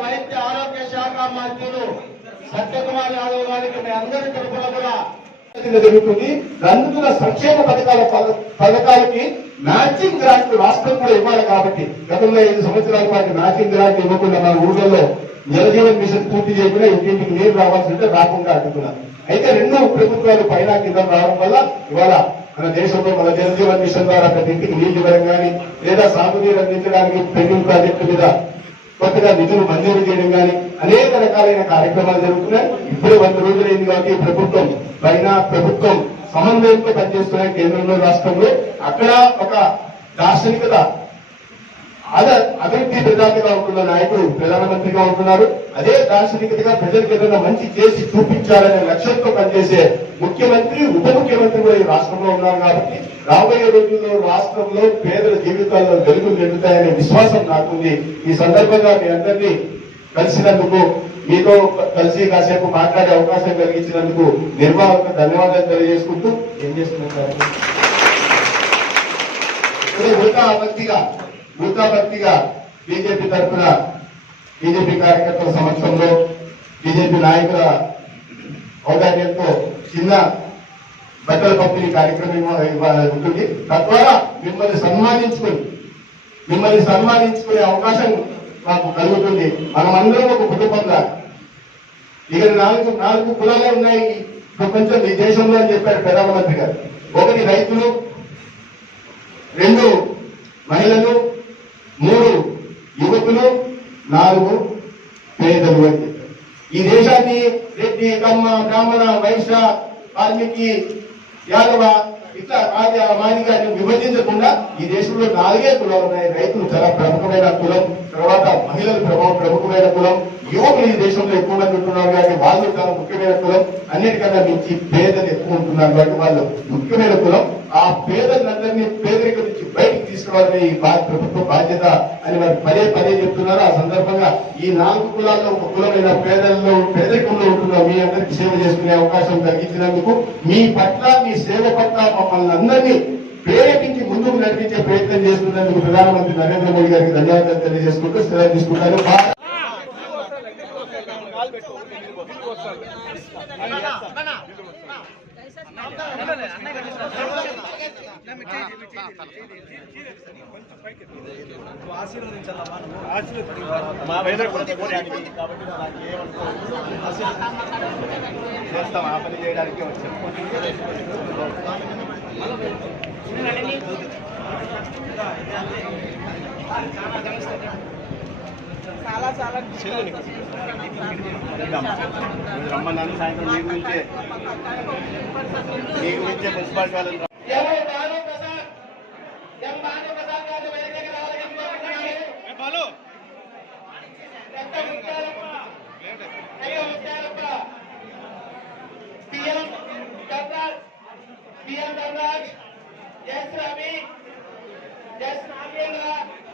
వైద్య ఆరోగ్య శాఖ మంత్రులు సత్యకుమార్ యాదవ్ గారికి మీ అందరి తరఫున కూడా జరుగుతుంది రైతుల సంక్షేమ పథకాల పథకాలకి మ్యాచింగ్ గ్రాంట్ రాష్ట్రం కూడా ఇవ్వాలి కాబట్టి గతంలో ఐదు సంవత్సరాల పాటు మ్యాచింగ్ గ్రాంట్ ఇవ్వకుండా మన ఊళ్ళలో జలజీవన్ మిషన్ పూర్తి చేయకుండా ఇంటింటికి నీరు రావాల్సి ఉంటే రాకుండా అడ్డుకున్నారు అయితే రెండు ప్రభుత్వాలు పైన కింద రావడం వల్ల ఇవాళ మన దేశంలో మన జలజీవన్ మిషన్ ద్వారా ప్రతి ఇంటికి నీళ్ళు ఇవ్వడం కానీ లేదా సాగునీరు అందించడానికి పెండింగ్ ప్రాజెక్టు మీద కొత్తగా నిధులు మంజూరు చేయడం కానీ అనేక రకాలైన కార్యక్రమాలు జరుగుతున్నాయి. ఇప్పుడే వంద రోజులైంది కాబట్టి ప్రభుత్వం పైన ప్రభుత్వం సమన్వయంతో పనిచేస్తున్నాయి కేంద్రంలో రాష్ట్రంలో అక్కడ ఒక దార్శనికత అద అభివృద్ధి ప్రధానిగా ఉంటున్న నాయకుడు ప్రధానమంత్రిగా ఉంటున్నారు అదే దార్శనికతగా ప్రజలకు ఏదైనా మంచి చేసి చూపించాలనే లక్ష్యంతో పనిచేసే ముఖ్యమంత్రి ఉప ముఖ్యమంత్రి కూడా ఈ రాష్ట్రంలో ఉన్నారు కాబట్టి రాబోయే రోజుల్లో రాష్ట్రంలో పేదల జీవితాల్లో వెలుగులు నిండుతాయనే విశ్వాసం నాకుంది. ఈ సందర్భంగా మీ అందరినీ కలిసినందుకు మీతో కలిసి కాసేపు మాట్లాడే అవకాశం కలిగించినందుకు నిర్వాహకు ధన్యవాదాలు తెలియజేసుకుంటూ ఏం చేస్తున్నారు? ఇప్పుడు ఉల్కా బీజేపీ తరఫున బీజేపీ కార్యకర్తల సమక్షంలో బీజేపీ నాయకుల ఔదార్యంతో చిన్న బట్టల పంపిణీ కార్యక్రమం ఉంటుంది. తద్వారా మిమ్మల్ని సన్మానించుకుని మిమ్మల్ని సన్మానించుకునే అవకాశం మాకు కలుగుతుంది. మనమందరం ఒక కుటుంబంగా. ఇక నాలుగు నాలుగు కులాలే ఉన్నాయి. ప్రపంచం ఈ దేశంలో అని చెప్పారు ప్రధానమంత్రి గారు. ఒకటి రైతులు రెండు మహిళలు నాలుగు పేదలు అని చెప్పారు. ఈ దేశాన్ని రెడ్డి కమ్మ బ్రాహ్మణ వైశ్య వాల్మీకి యాదవ ఇట్లా ఆది మాదిగాన్ని విభజించకుండా ఈ దేశంలో నాలుగే కులాలు ఉన్నాయి. రైతులు చాలా ప్రముఖమైన కులం తర్వాత మహిళలు ప్రభావం ప్రముఖమైన కులం యువకులు ఈ దేశంలో ఎక్కువ మంది ఉంటున్నారు కాబట్టి వాళ్ళు చాలా ముఖ్యమైన కులం. అన్నిటికన్నా మించి పేదలు ఎక్కువ ఉంటున్నారు కాబట్టి వాళ్ళు ముఖ్యమైన కులం. ఆ పేద తీసుకోవాలని ఈ ప్రభుత్వ బాధ్యత అని వారు పదే పదే చెప్తున్నారు ఆ సందర్భంగా ఈ నాలుగు కులాల్లో ఒక కులమైన పేదల్లో పేదరికంలో ఉంటున్న మీ అందరికి సేవ చేసుకునే అవకాశం కలిగించినందుకు మీ పట్ల మీ సేవ పట్ల మమ్మల్ని అందరినీ ప్రేరేపించి ముందుకు నడిపించే ప్రయత్నం చేస్తున్నందుకు ప్రధానమంత్రి నరేంద్ర మోడీ గారికి ధన్యవాదాలు తెలియజేసుకుంటూ సెలవు తీసుకుంటాను అన్న చేస్తాం ఆ పని చేయడానికి వచ్చాం చాలా చాలా రమ్మన్నాను సాయంత్రం నీ గురించే నీ గురించే మున్సిపాలిటీ వాళ్ళు बीएम धनराज जय श्री अभी जय श्री